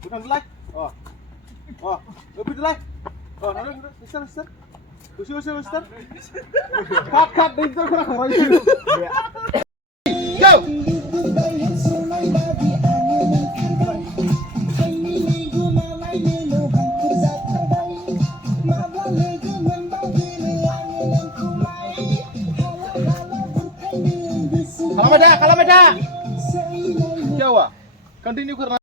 Bukan like. Lebih like. Mister. Mister. Cut, Mister kurang orang itu. Go. Kalau beda. Jawa. Continue karena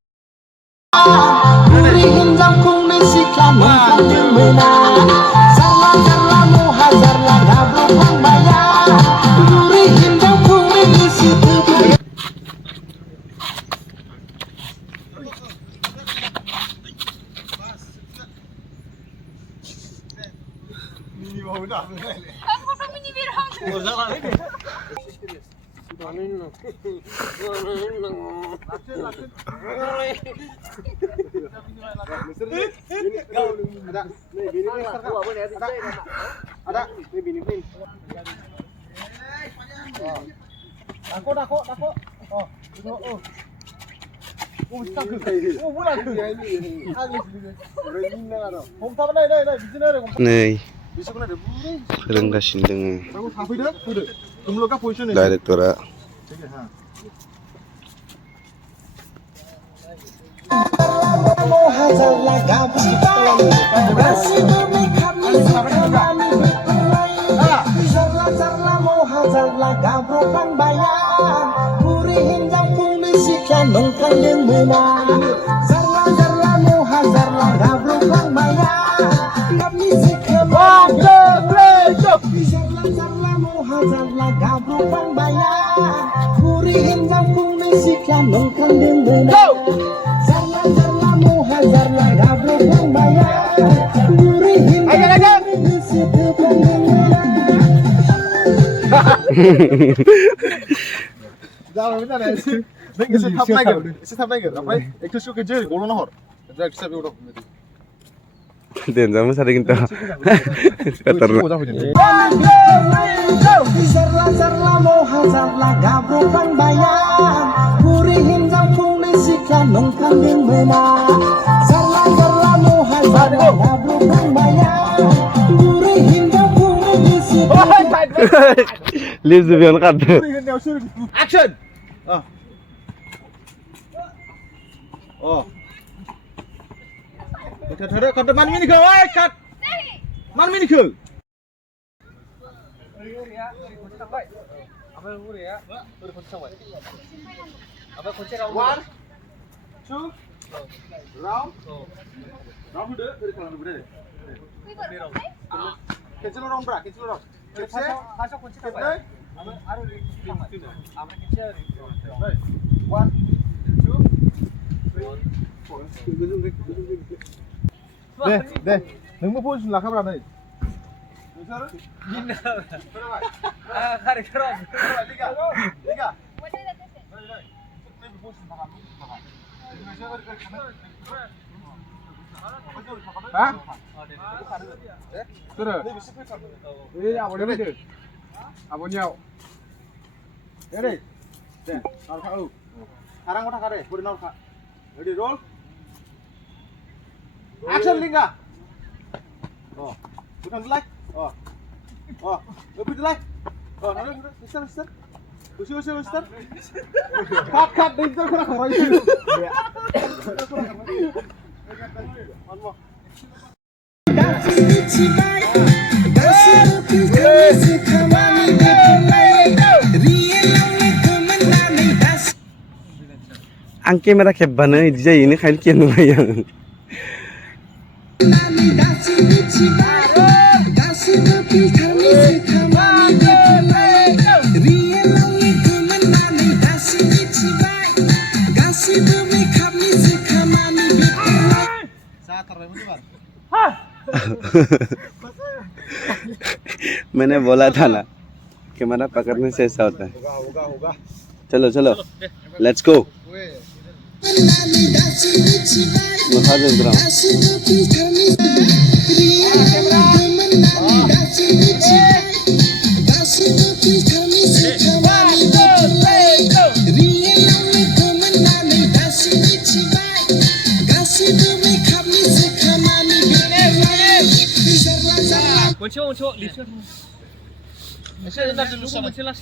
ada nih bini. Dako. Nih, फोरोंगासिनो दोङो डाइरेक्टरा। Jangan benar ya sih. Bisa tap naik. Apa? Itu suka jadi golongan hor. Jadi bisa udah. Dan sama sada gitu. Kotor. Leave the beyond cut. Action. Cut man mini ke? Cut. Man mini ke? One, two, round. Round udah dari kalau udah. Kecil round berapa? Kecil round. Masuk kunci apa? One, two, three, four. Deh. Neng mau pun sudah kabar nih. Besar? Kari keron. Tiga. Hah? Sudah. Ini apa dia? Apa nyau? Ready? Deh, naruh kau. Sekarang udah kare, udah naruh kak. Ready roll. Action Lingga. Bukan like. Lebih like. Naruh, Mister. Mister. Cut, Mister kurang orang itu. One more. Ang camera kebana ini jadi ini kain kian lumayan. मैंने बोला था ना camera पकड़ने से ऐसा होता है। होगा चलो चलो let's go Masalah drum. Muncul, lihat. Muncul lah.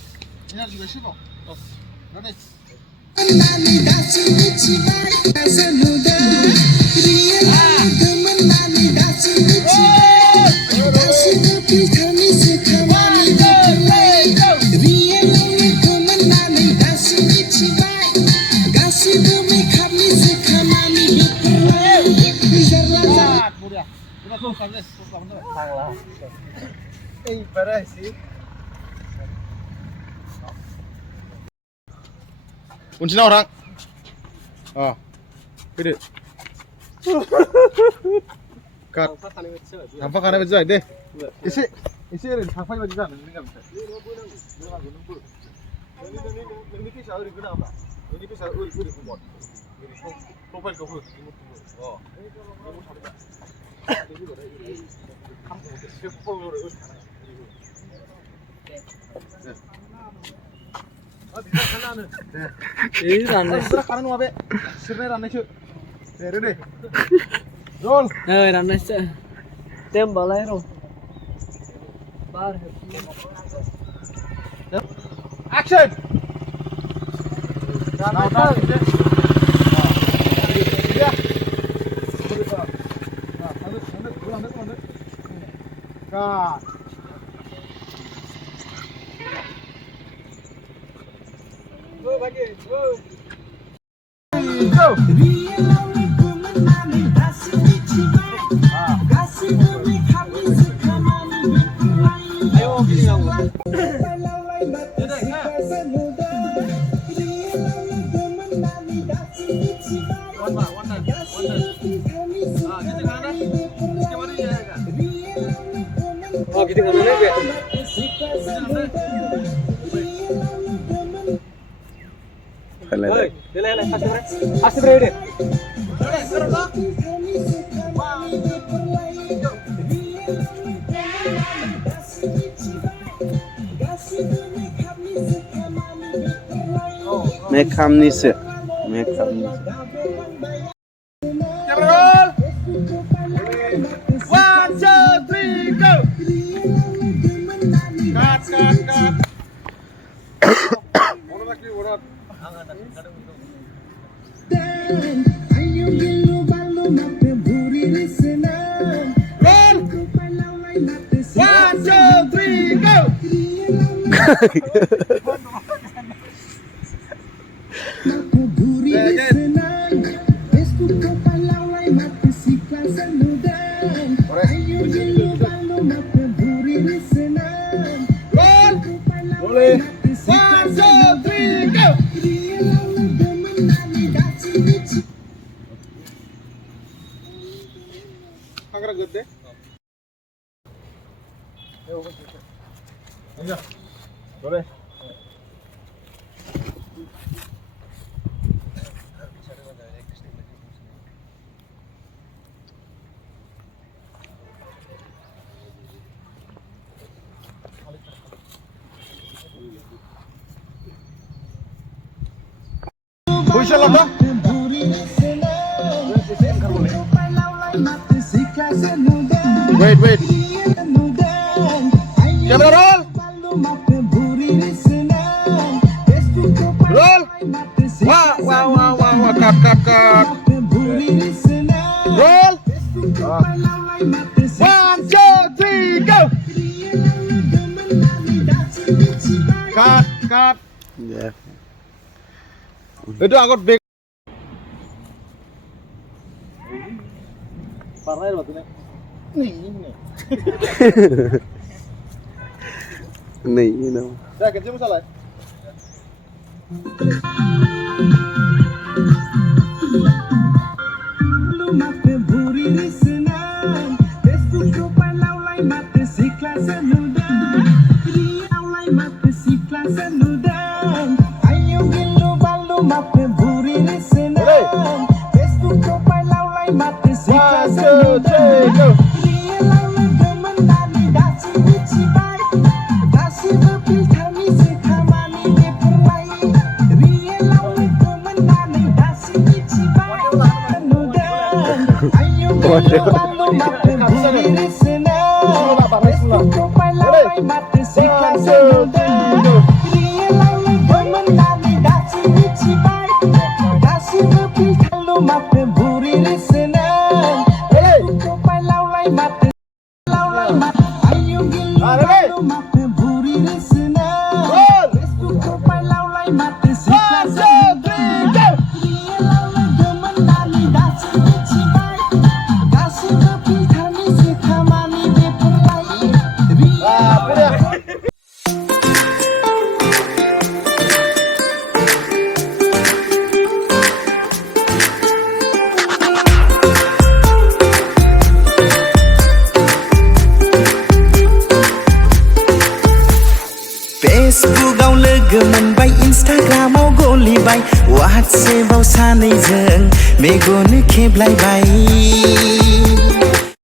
Kuncinya orang. Oh, gede. Kat. Nampak kan ada deh. Isi ini sampai baju kan ini kan. Ini kisah uri guna apa? Ini kisah uri kumot. Profil kau pun. Oh. Ini ranah. Kanan mau apa? Sirne ranah cu. Ready. Roll. Ranah sih. Tem balai ro. Bar. Action. Now. Ya. Cut. Go lagi. Go. Go. Oh, gitu kan nih, Kasih berapa? Make hamni se. Roll. 1, 2, 3, go. Cut. Orang lagi orang. Roll. 1, 2, 3, go. Boleh. 1, 2, 3, go. Angkat gede. Enggak. Boleh. Bisa lah dong. Wait. Camera roll. Roll. Wah. Cut. Roll. 1, 2, 3, go. Cut. Ya. Itu angkot big. Parah ya batunya. Nih, ini nama. Ya, kecil masalah. Ayo फेसबुकाव लोगो मोनबाय इन्स्टाग्रामाव गलिबाय वाट्सएपाव सानैजों Megan खेबलायबाय